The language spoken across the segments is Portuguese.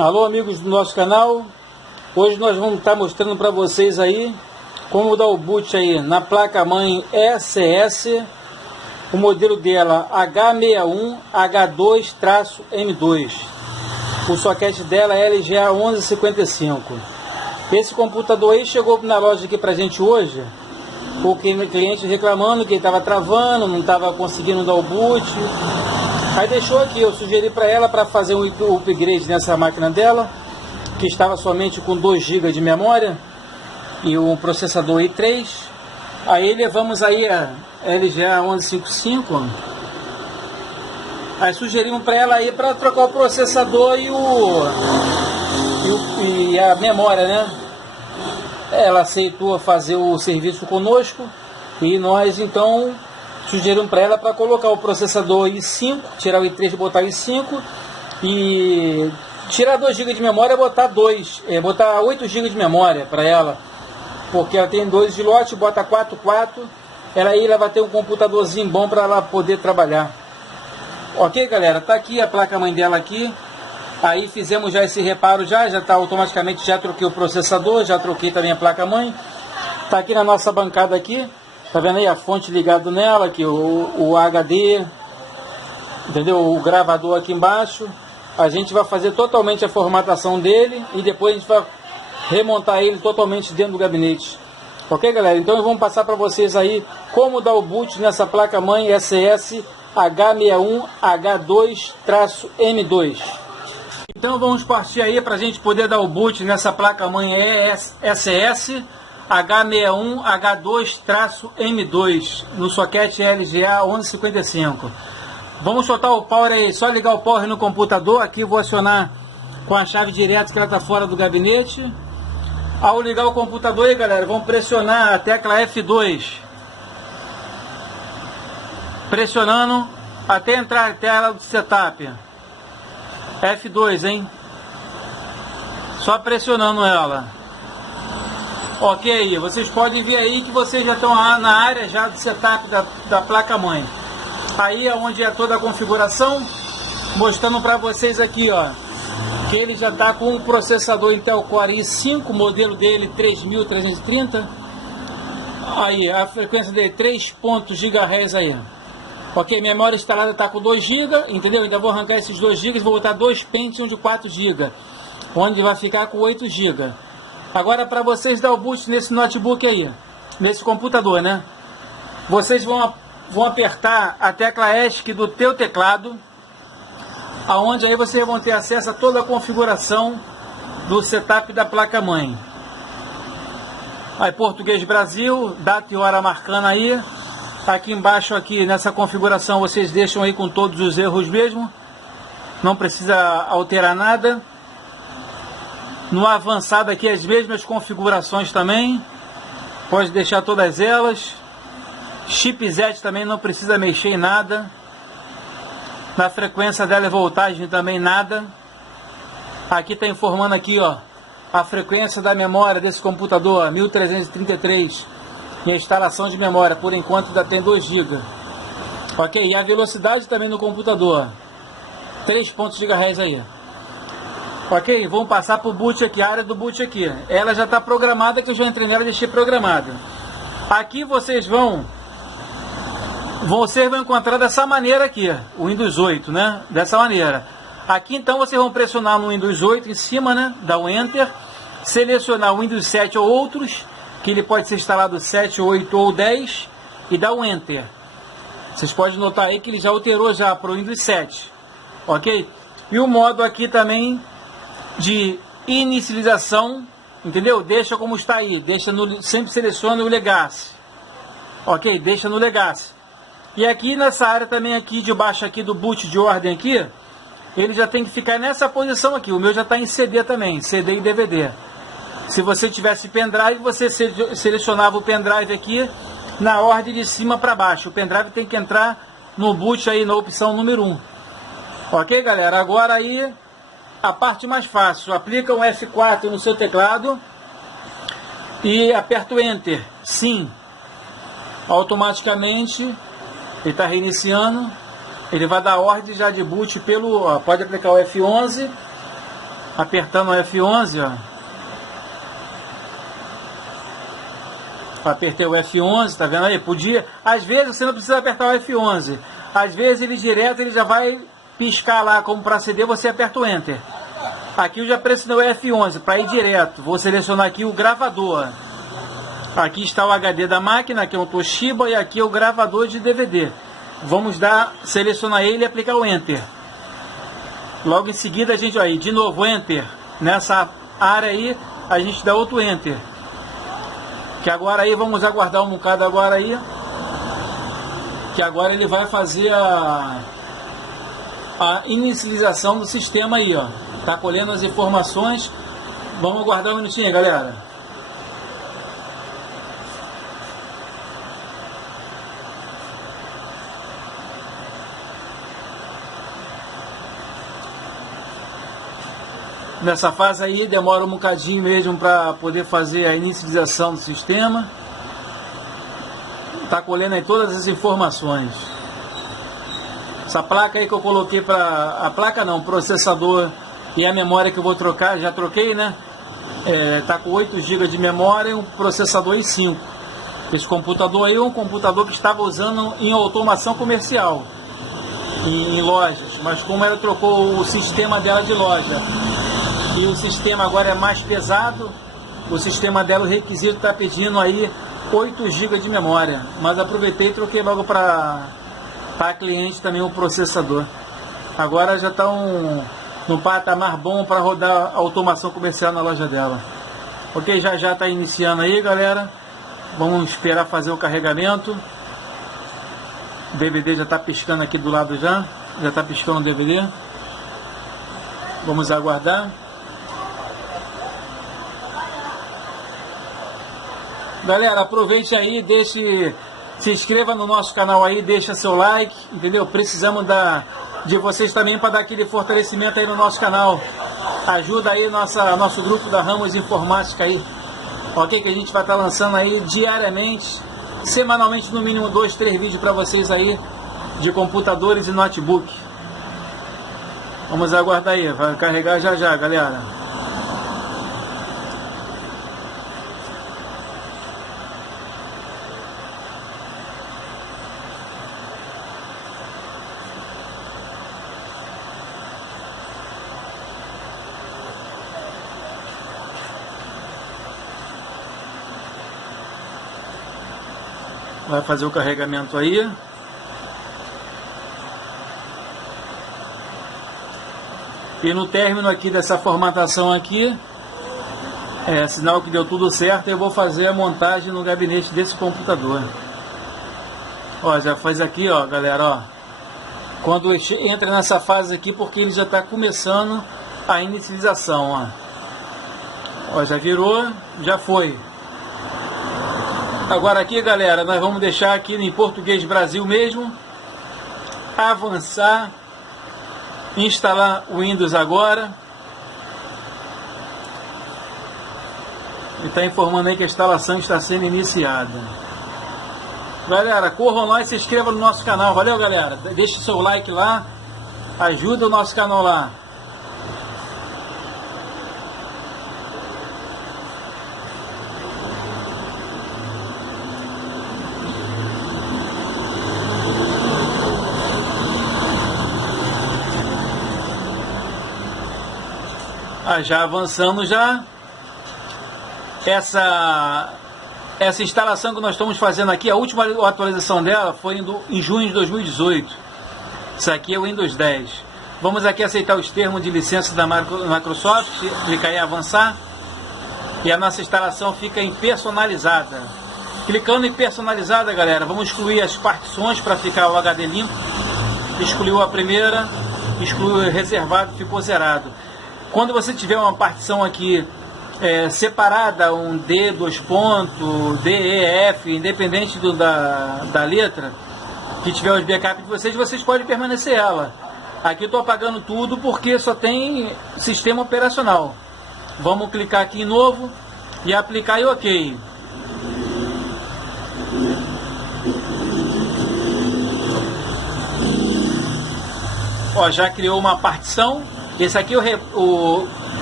Alô, amigos do nosso canal. Hoje nós vamos estar mostrando para vocês aí como dar o boot aí na placa-mãe ECS, o modelo dela H61H2-M2. O socket dela é LGA 1155. Esse computador aí chegou na loja aqui pra gente hoje, o cliente reclamando que estava travando, não estava conseguindo dar o boot. Aí deixou aqui, eu sugeri para ela para fazer um upgrade nessa máquina dela, que estava somente com 2 GB de memória e um processador i3. Aí levamos aí a LGA 1155. Aí sugerimos para ela aí para trocar o processador e a memória, né? Ela aceitou fazer o serviço conosco e nós então sugerimos para ela para colocar o processador i5, tirar o i3 e botar o i5 e tirar 2 GB de memória e botar 8 GB de memória para ela, porque ela tem 2 slots, bota 4, ela vai ter um computadorzinho bom para ela poder trabalhar. Ok, galera, tá aqui a placa-mãe dela aqui. Aí fizemos já esse reparo, já está automaticamente, já troquei o processador, já troquei também a placa-mãe. Tá aqui na nossa bancada aqui, tá vendo aí a fonte ligada nela, aqui o HD, entendeu? O gravador aqui embaixo. A gente vai fazer totalmente a formatação dele e depois a gente vai remontar ele totalmente dentro do gabinete. Ok, galera? Então vamos passar para vocês aí como dar o boot nessa placa-mãe ECS H61H2-M2. Então vamos partir aí para a gente poder dar o boot nessa placa-mãe ECS H61H2-M2 no socket LGA 1155. Vamos soltar o power aí, só ligar o power no computador. Aqui eu vou acionar com a chave direta que ela está fora do gabinete. Ao ligar o computador aí, galera, vamos pressionar a tecla F2. Pressionando até entrar a tela do setup. F2, hein? Só pressionando ela. Ok, vocês podem ver aí que vocês já estão na área já do setup da placa-mãe. Aí é onde é toda a configuração, mostrando para vocês aqui, ó, que ele já está com um processador Intel Core i5, o modelo dele 3330. Aí a frequência dele 3 GHz aí. Ok, memória instalada está com 2 GB, entendeu? Ainda vou arrancar esses 2 GB, vou botar 2 Pentium de 4 GB, onde vai ficar com 8 GB. Agora, para vocês dar o boot nesse notebook aí, nesse computador, né? Vocês vão apertar a tecla ESC do teu teclado, aonde aí vocês vão ter acesso a toda a configuração do setup da placa-mãe. Aí, português Brasil, data e hora marcando aí. Aqui embaixo, aqui nessa configuração, vocês deixam aí com todos os erros mesmo. Não precisa alterar nada. No avançado aqui, as mesmas configurações também. Pode deixar todas elas. Chipset também não precisa mexer em nada. Na frequência dela e voltagem também nada. Aqui está informando aqui, ó, a frequência da memória desse computador, 1333. E a instalação de memória, por enquanto, ainda tem 2 GB. Ok, e a velocidade também no computador, 3 GHz aí. Ok, vamos passar para o boot aqui, a área do boot aqui. Ela já está programada, que eu já entrei nela e deixei programada. Aqui vocês vão encontrar dessa maneira aqui, o Windows 8, né? Dessa maneira. Aqui então vocês vão pressionar no Windows 8 em cima, né? Dá o Enter, selecionar o Windows 7 ou outros, que ele pode ser instalado 7, 8 ou 10, e dá um Enter. Vocês podem notar aí que ele já alterou já para o Windows 7, ok? E o modo aqui também de inicialização, entendeu? Deixa como está aí, sempre seleciona o Legacy, ok? Deixa no Legacy. E aqui nessa área também aqui de baixo aqui do boot de ordem aqui, ele já tem que ficar nessa posição aqui. O meu já está em CD também, CD e DVD. Se você tivesse pendrive, você selecionava o pendrive aqui na ordem de cima para baixo. O pendrive tem que entrar no boot aí na opção número 1. Ok, galera? Agora aí a parte mais fácil. Aplica um F4 no seu teclado e aperta o Enter. Sim. Automaticamente ele está reiniciando. Ele vai dar ordem já de boot pelo... Ó, pode aplicar o F11. apertando o F11, ó. Apertei o F11, tá vendo aí? Podia, às vezes você não precisa apertar o F11. Às vezes ele direto, ele já vai piscar lá como para acender, você aperta o Enter. Aqui eu já pressionei o F11 para ir direto. Vou selecionar aqui o gravador. Aqui está o HD da máquina, aqui é um Toshiba, e aqui é o gravador de DVD. Vamos selecionar ele e aplicar o Enter. Logo em seguida a gente, aí, de novo Enter. Nessa área aí, a gente dá outro Enter. Que agora aí, vamos aguardar um bocado agora aí. Que agora ele vai fazer a inicialização do sistema aí, ó. Tá colhendo as informações. Vamos aguardar um minutinho aí, galera. Nessa fase aí demora um bocadinho mesmo para poder fazer a inicialização do sistema. Tá colhendo aí todas as informações. Essa placa aí que eu coloquei para... A placa não, o processador e a memória que eu vou trocar, já troquei, né? Tá com 8 GB de memória e um processador i5. Esse computador aí é um computador que estava usando em automação comercial, em lojas. Mas como ela trocou o sistema dela de loja e o sistema agora é mais pesado, o sistema dela, o requisito está pedindo aí 8 GB de memória. Mas aproveitei e troquei logo para cliente também o processador. Agora já está num patamar bom para rodar a automação comercial na loja dela. Ok, já está iniciando aí, galera. Vamos esperar fazer o carregamento. O DVD já está piscando aqui do lado já está piscando o DVD. Vamos aguardar. Galera, aproveite aí, se inscreva no nosso canal aí, deixa seu like, entendeu? Precisamos de vocês também para dar aquele fortalecimento aí no nosso canal. Ajuda aí nosso grupo da Ramos Informática aí, ok? Que a gente vai estar lançando aí diariamente, semanalmente, no mínimo 2, 3 vídeos para vocês aí de computadores e notebook. Vamos aguardar aí, vai carregar já, galera. Vai fazer o carregamento aí. E no término aqui dessa formatação aqui, sinal que deu tudo certo, eu vou fazer a montagem no gabinete desse computador. Ó, já faz aqui, ó, galera, ó. Quando entra nessa fase aqui, porque ele já está começando a inicialização, ó. Ó, já virou, já foi. Agora aqui, galera, nós vamos deixar aqui em português Brasil mesmo, avançar, instalar o Windows agora. E está informando aí que a instalação está sendo iniciada. Galera, corram lá e se inscrevam no nosso canal. Valeu, galera. Deixe seu like lá, ajuda o nosso canal lá. Já avançando já. Essa instalação que nós estamos fazendo aqui, a última atualização dela foi em junho de 2018. Isso aqui é o Windows 10. Vamos aqui aceitar os termos de licença da Microsoft, clicar em avançar, e a nossa instalação fica em personalizada. Clicando em personalizada, galera, vamos excluir as partições para ficar o HD limpo. Excluiu a primeira, excluiu o reservado, ficou zerado. Quando você tiver uma partição aqui separada, um D, 2 pontos, D, E, F, independente da letra, que tiver os backups de vocês podem permanecer ela. Aqui eu estou apagando tudo porque só tem sistema operacional. Vamos clicar aqui em novo e aplicar e OK. Ó, já criou uma partição. Esse aqui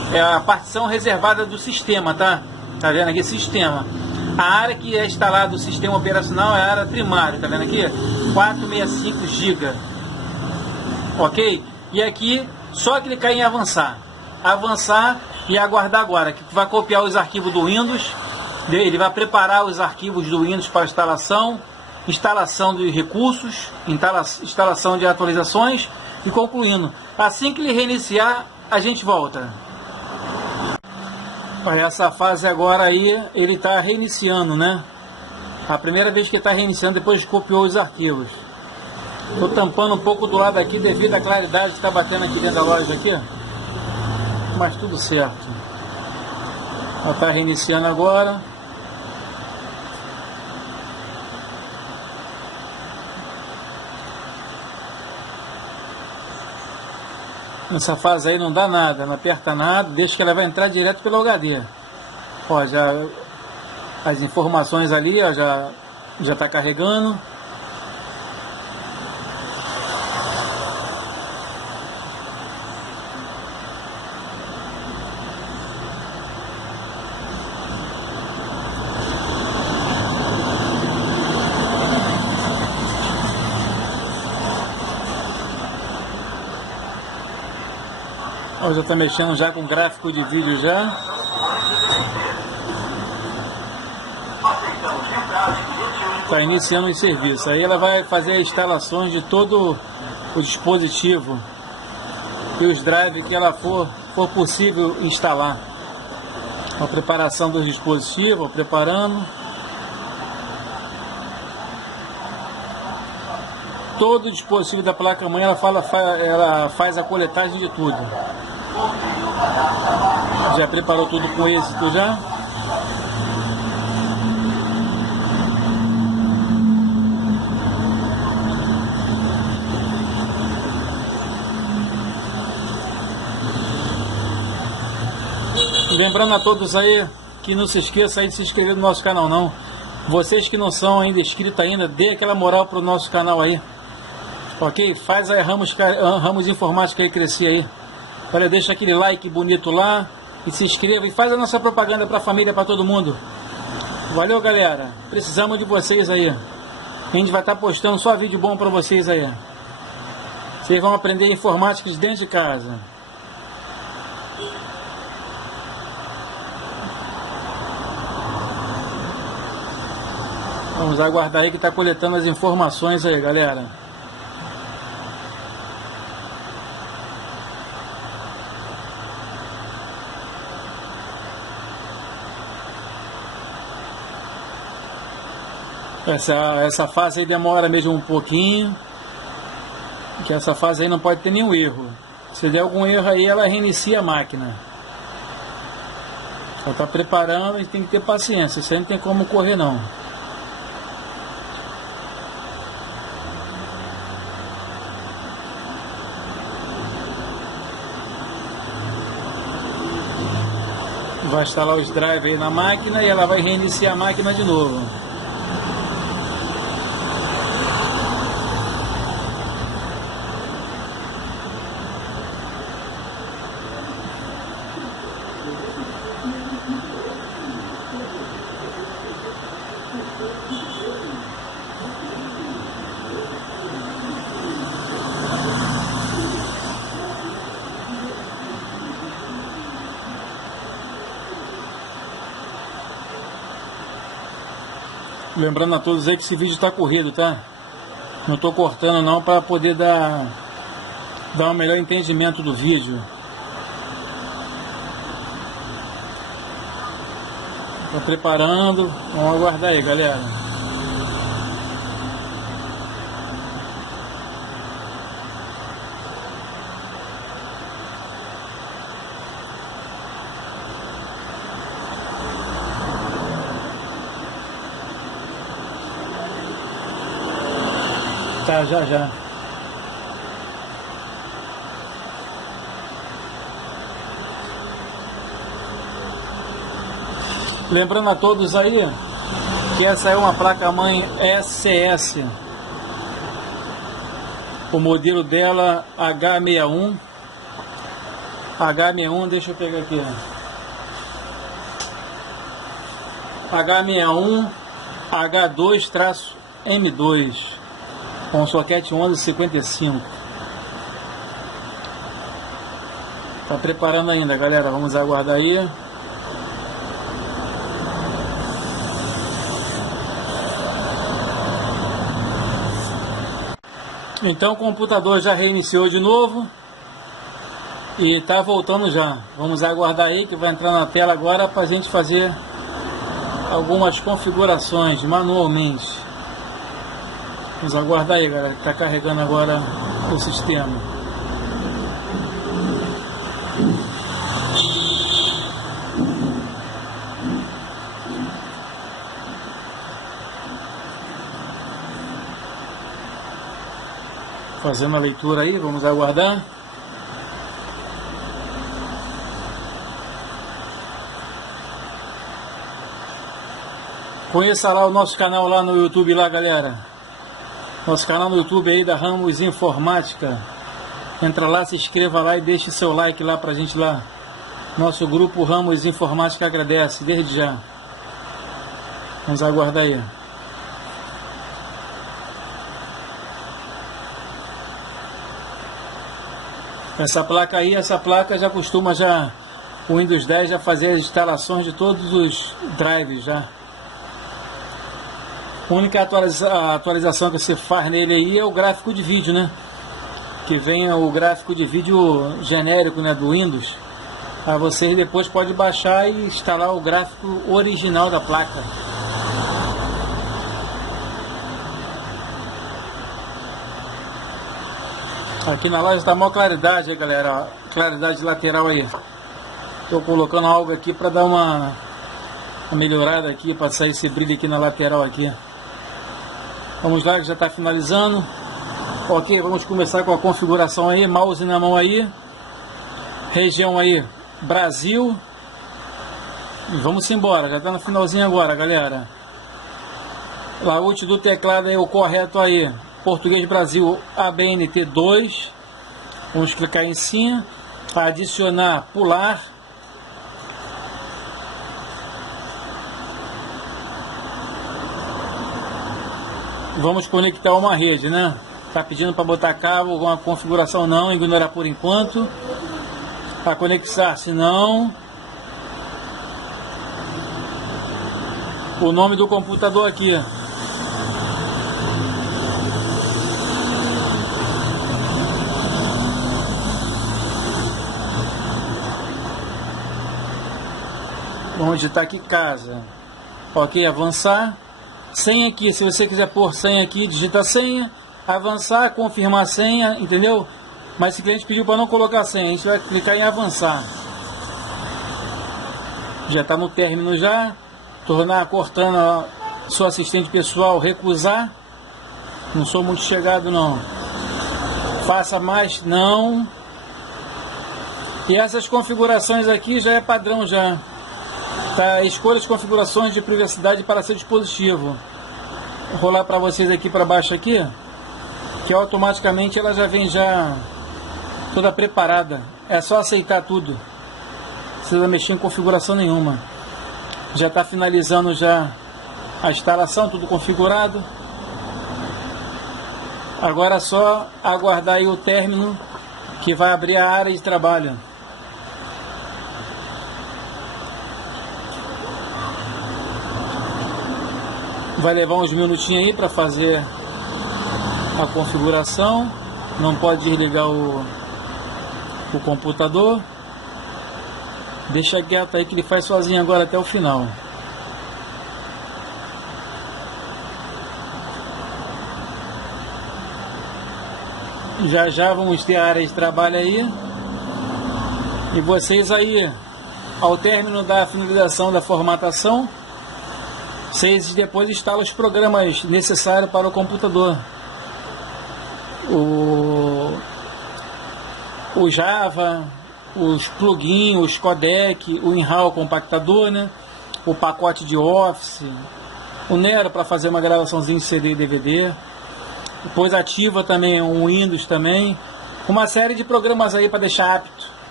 é a partição reservada do sistema, tá? Tá vendo aqui? Sistema. A área que é instalado o sistema operacional é a área primária, tá vendo aqui? 465 GB. Ok? E aqui, só clicar em avançar. Avançar e aguardar agora, que vai copiar os arquivos do Windows. Ele vai preparar os arquivos do Windows para instalação, instalação de recursos, instalação de atualizações e concluindo. Assim que ele reiniciar, a gente volta. Essa fase agora aí, ele está reiniciando, né? A primeira vez que está reiniciando, depois copiou os arquivos. Estou tampando um pouco do lado aqui devido à claridade que está batendo aqui dentro da loja aqui. Mas tudo certo. Ela está reiniciando agora. Nessa fase aí não dá nada, não aperta nada, deixa que ela vai entrar direto pelo HD. Ó, já as informações ali, ó, já está carregando. Ó, já está mexendo já com gráfico de vídeo já. Está iniciando o serviço. Aí ela vai fazer as instalações de todo o dispositivo e os drives que ela for possível instalar. A preparação dos dispositivos, preparando. Todo o dispositivo da placa-mãe ela faz a coletagem de tudo. Já preparou tudo com êxito já? Lembrando a todos aí que não se esqueça aí de se inscrever no nosso canal não. Vocês que não são ainda inscritos ainda, dê aquela moral pro nosso canal aí. Ok? Faz aí Ramos Informática aí crescer aí. Olha, deixa aquele like bonito lá e se inscreva e faz a nossa propaganda para a família, para todo mundo. Valeu, galera. Precisamos de vocês aí. A gente vai estar postando só vídeo bom para vocês aí. Vocês vão aprender informática de dentro de casa. Vamos aguardar aí que está coletando as informações aí, galera. Essa fase aí demora mesmo um pouquinho, que essa fase aí não pode ter nenhum erro. Se der algum erro aí, ela reinicia a máquina. Só está preparando e tem que ter paciência, isso aí não tem como correr não. Vai instalar os drives aí na máquina e ela vai reiniciar a máquina de novo. Lembrando a todos aí que esse vídeo está corrido, tá? Não estou cortando não para poder dar um melhor entendimento do vídeo. Estou preparando, vamos aguardar aí, galera. Tá, já. Lembrando a todos aí que essa é uma placa-mãe SCS. O modelo dela H61. H61, deixa eu pegar aqui. H61 H2-M2 com soquete 1155. Tá preparando ainda, galera. Vamos aguardar aí. Então o computador já reiniciou de novo e está voltando já. Vamos aguardar aí que vai entrar na tela agora para a gente fazer algumas configurações manualmente. Vamos aguardar aí, galera, que está carregando agora o sistema. Fazendo a leitura aí, vamos aguardar. Conheça lá o nosso canal lá no YouTube lá, galera. Nosso canal no YouTube aí da Ramos Informática. Entra lá, se inscreva lá e deixe seu like lá pra gente lá. Nosso grupo Ramos Informática agradece desde já. Vamos aguardar aí. Essa placa aí, essa placa já costuma já, o Windows 10 já fazer as instalações de todos os drives já. A única atualização que você faz nele aí é o gráfico de vídeo, né? Que vem o gráfico de vídeo genérico, né, do Windows. Aí você depois pode baixar e instalar o gráfico original da placa. Aqui na loja está maior claridade aí, galera. Claridade lateral aí. Estou colocando algo aqui para dar uma melhorada aqui, para sair esse brilho aqui na lateral aqui. Vamos lá que já está finalizando. Ok, vamos começar com a configuração aí. Mouse na mão aí. Região aí, Brasil. E vamos embora, já está no finalzinho agora, galera. Layout do teclado aí, o correto aí. Português Brasil ABNT 2. Vamos clicar em cima. Adicionar, pular. Vamos conectar uma rede, né? Tá pedindo para botar cabo, alguma configuração não, ignorar por enquanto. Para conectar, se não. O nome do computador aqui. Vamos digitar aqui casa. Ok, avançar. Senha aqui, se você quiser pôr senha aqui, digita senha. Avançar, confirmar senha, entendeu? Mas esse cliente pediu para não colocar senha, a gente vai clicar em avançar. Já está no término já. Tornar, cortando a sua assistente pessoal, recusar. Não sou muito chegado não. Faça mais, não. E essas configurações aqui já é padrão já. Tá, escolha as configurações de privacidade para seu dispositivo. Vou rolar para vocês aqui para baixo aqui, que automaticamente ela já vem já toda preparada. É só aceitar tudo. Não precisa mexer em configuração nenhuma. Já está finalizando já a instalação, tudo configurado. Agora é só aguardar aí o término, que vai abrir a área de trabalho. Vai levar uns minutinhos aí para fazer a configuração. Não pode desligar o computador. Deixa quieto aí que ele faz sozinho agora até o final. Já já vamos ter a área de trabalho aí. E vocês aí, ao término da finalização da formatação, vocês depois instalam os programas necessários para o computador. O Java, os plugins, os codec, o WinRAR compactador, né? O pacote de Office, o Nero para fazer uma gravaçãozinha de CD e DVD. Depois ativa também o Windows também. Uma série de programas aí para deixar apto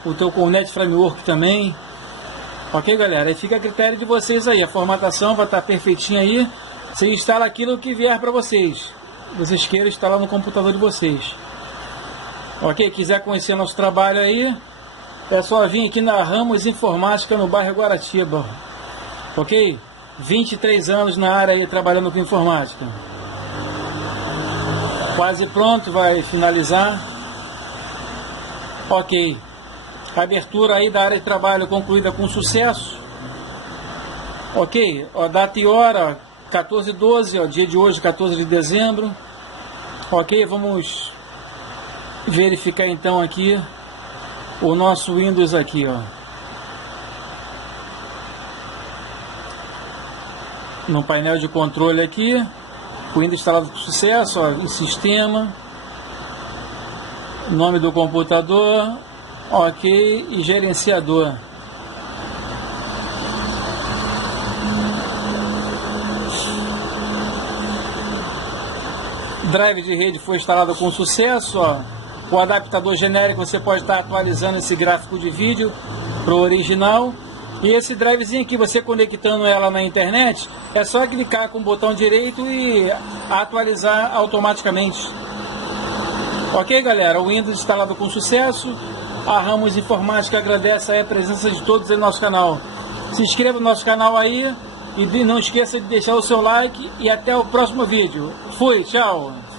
o teu Net Framework também. Ok, galera? Aí fica a critério de vocês aí. A formatação vai estar perfeitinha aí. Você instala aquilo que vier para vocês. Vocês queiram instalar no computador de vocês. Ok? Quiser conhecer nosso trabalho aí, é só vir aqui na Ramos Informática, no bairro Guaratiba. Ok? 23 anos na área aí, trabalhando com informática. Quase pronto, vai finalizar. Ok. A abertura aí da área de trabalho concluída com sucesso. Ok, ó, data e hora 14/12, ó, dia de hoje 14 de dezembro. Ok, vamos verificar então aqui o nosso Windows aqui, ó. No painel de controle aqui, o Windows instalado com sucesso, ó, o sistema, nome do computador. Ok, e gerenciador. Drive de rede foi instalado com sucesso. Ó. O adaptador genérico, você pode estar atualizando esse gráfico de vídeo para o original. E esse drivezinho aqui, você conectando ela na internet, é só clicar com o botão direito e atualizar automaticamente. Ok, galera? O Windows instalado com sucesso. A Ramos Informática agradece aí a presença de todos no nosso canal. Se inscreva no nosso canal aí e não esqueça de deixar o seu like e até o próximo vídeo. Fui, tchau!